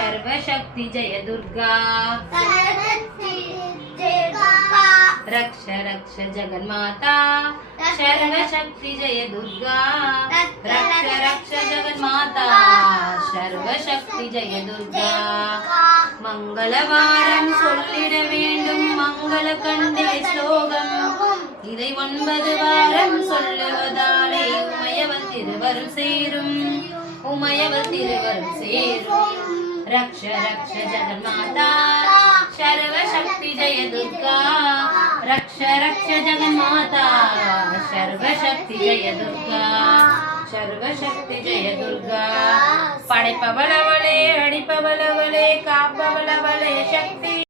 सर्वशक्ति जय दुर्गा रक्ष रक्ष जगन्माता सर्वशक्ति जय दुर्गा रक्ष रक्ष जगन्माता सर्वशक्ति जय दुर्गा மங்களவாரம் சொல்லிட வேண்டும் மங்கள கண்டே ஸ்லோகம் இதை 9 வாரம் சொல்லுவதாலே உமையவள் திருவருள் சேரும் உமையவள் திருவருள் சேரும் रक्ष रक्ष जगन्माता सर्वशक्ति जय दुर्गा रक्ष रक्ष जगन्माता सर्वशक्ति जय दुर्गा सर्वशक्ति जय दुर्गा पடைப்பவளவளே அடிப்பவளவளே காப்பவளவளே शक्ति